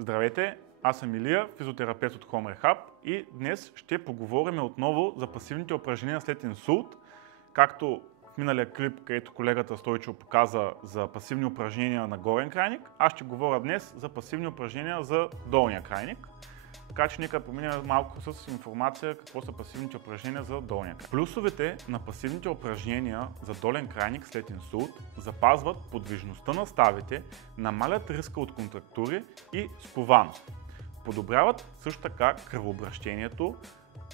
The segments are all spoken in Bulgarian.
Здравейте, аз съм Илия, физиотерапевт от Home Rehab и днес ще поговорим отново за пасивните упражнения след инсулт. Както в миналия клип, където колегата Стойчо показа за пасивни упражнения на горен крайник, аз ще говоря днес за пасивни упражнения за долния крайник. Така че нека поминем малко с информация какво са пасивните упражнения за долния крайник. Плюсовете на пасивните упражнения за долен крайник след инсулт запазват подвижността на ставите, намалят риска от контрактури и скованост. Подобряват също така кръвообращението,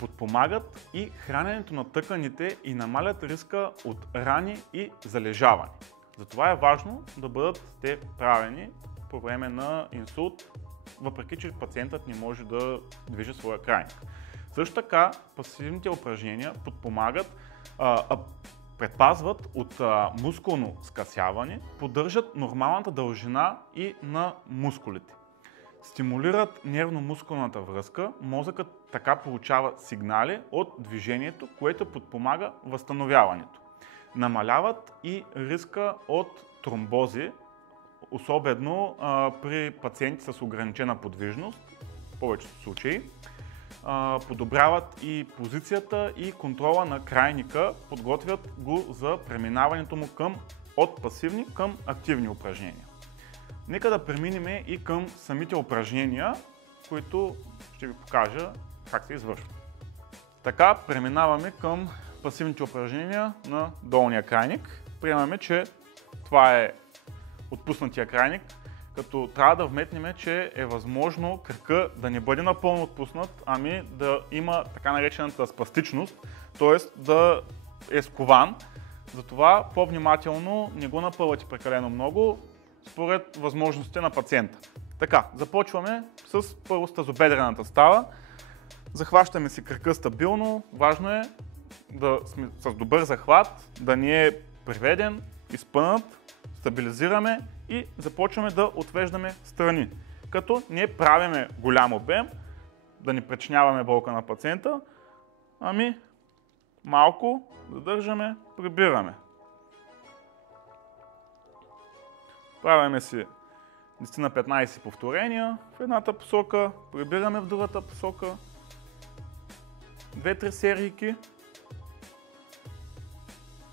подпомагат и храненето на тъканите и намалят риска от рани и залежаване. Затова е важно да бъдат те правени по време на инсулт, въпреки че пациентът не може да движи своя крайник. Също така пасивните упражнения подпомагат, предпазват от мускулно скъсяване, поддържат нормалната дължина и на мускулите. Стимулират нервно-мускулната връзка, мозъкът така получава сигнали от движението, което подпомага възстановяването. Намаляват и риска от тромбози, особено при пациенти с ограничена подвижност, в повечето случаи. Подобряват и позицията и контрола на крайника, подготвят го за преминаването му от пасивни към активни упражнения. Нека да преминем и към самите упражнения, които ще ви покажа как се извършват. Така преминаваме към пасивните упражнения на долния крайник. Приемаме, че това е отпуснатия крайник, като трябва да вметнем, че е възможно кръка да не бъде напълно отпуснат, ами да има така наречената спастичност, т.е. да е скован. Затова по-внимателно не го напълвате прекалено много, според възможностите на пациента. Така, започваме с първо с тазобедрената става. Захващаме си кръка стабилно. Важно е да сме с добър захват, да ни е приведен, изпънат, стабилизираме и започваме да отвеждаме страни. Като не правиме голям обем, да не причиняваме болка на пациента, ами малко задържаме, прибираме. Правиме си 10-15 повторения в едната посока, прибираме в другата посока, 2-3 серийки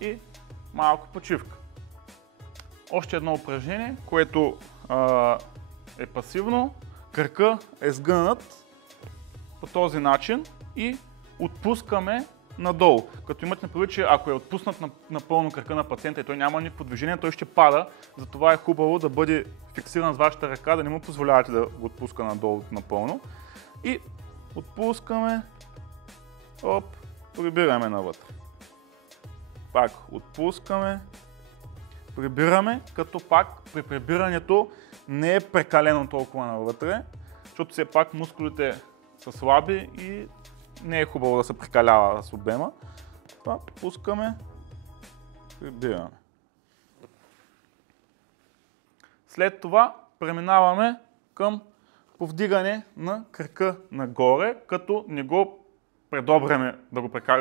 и малко почивка. Още едно упражнение, което е пасивно. Кръка е сгънат по този начин и отпускаме надолу. Като имате предвид, че ако е отпуснат напълно кръка на пациента и той няма никакво движение, той ще пада. Затова е хубаво да бъде фиксиран с вашата ръка, да не му позволявате да го отпуска надолу напълно. И отпускаме, прибираме навътре. Пак отпускаме, прибираме, като пак при прибирането не е прекалено толкова навътре, защото все пак мускулите са слаби и не е хубаво да се прекалява с обема. Това пускаме, прибираме. След това преминаваме към повдигане на кръка нагоре, като не го предобреме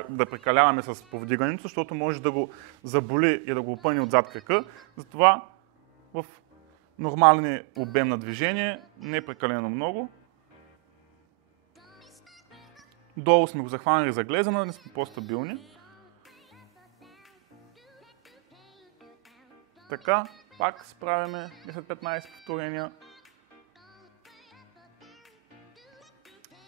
да прекаляваме с повдигането, защото може да го заболи и да го опъне отзад кръка. Затова в нормалния обем на движение, не е прекалено много. Долу сме го захванали за глезена, да сме по-стабилни. Така, пак справяме 10-15 повторения.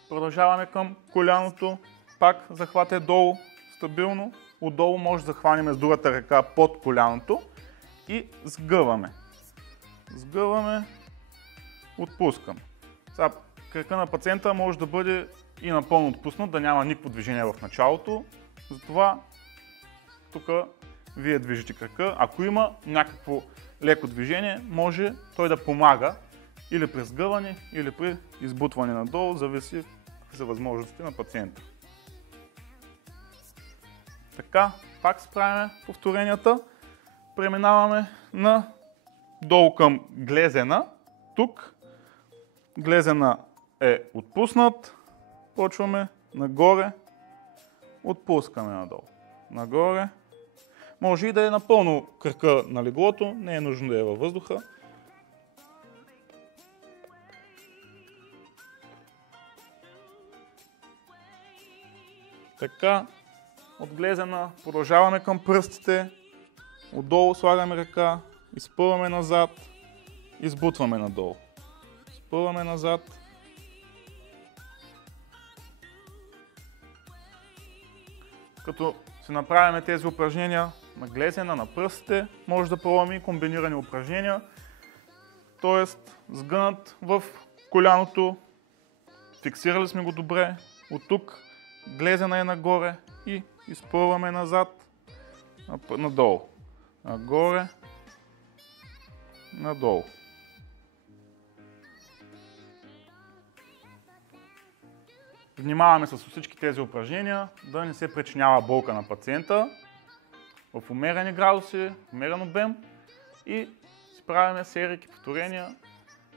Продължаваме към коляното. Пак захват е долу, стабилно. Отдолу може да захванем с другата ръка под коляното и сгъваме. Сгъваме, отпускаме. Сега, кръка на пациента може да бъде и напълно отпуснат, да няма никакво движение в началото. Затова тук вие движите кръка. Ако има някакво леко движение, може той да помага или при сгъване, или при избутване надолу, зависи какви са възможностите на пациента. Така, пак справяме повторенията. Преминаваме долу към глезена. Тук глезена е отпуснат. Почваме нагоре, отпускаме надолу. Нагоре. Може и да е напълно кръка на леглото, не е нужно да е във въздуха. Така, от глезена продължаваме към пръстите, отдолу слагаме ръка, изпъваме назад, избутваме надолу. Изпъваме назад. Като си направим тези упражнения на глезена, на пръстите, може да пробваме и комбинирани упражнения, т.е. сгънат в коляното, фиксирали сме го добре, от тук глезена е нагоре и изпъваме назад, надолу, нагоре, надолу. Внимаваме с всички тези упражнения да не се причинява болка на пациента в умерени градуси, умерен обем и си правим серии повторения.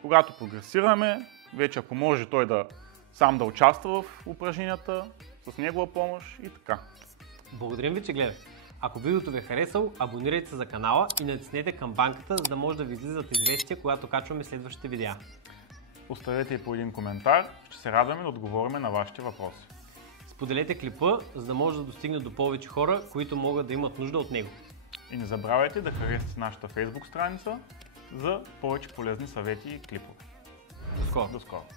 Когато прогресираме, вече ако може той сам да участва в упражненията, с негова помощ и така. Благодарим ви, че гледахте. Ако видеото ви е харесало, абонирайте се за канала и натиснете камбанката, за да може да ви излизат известия, когато качваме следващите видеа. Оставете и по един коментар, ще се радваме да отговорим на вашите въпроси. Споделете клипа, за да може да достигне до повече хора, които могат да имат нужда от него. И не забравяйте да харесате нашата Facebook страница за повече полезни съвети и клипове. До скоро! До скоро!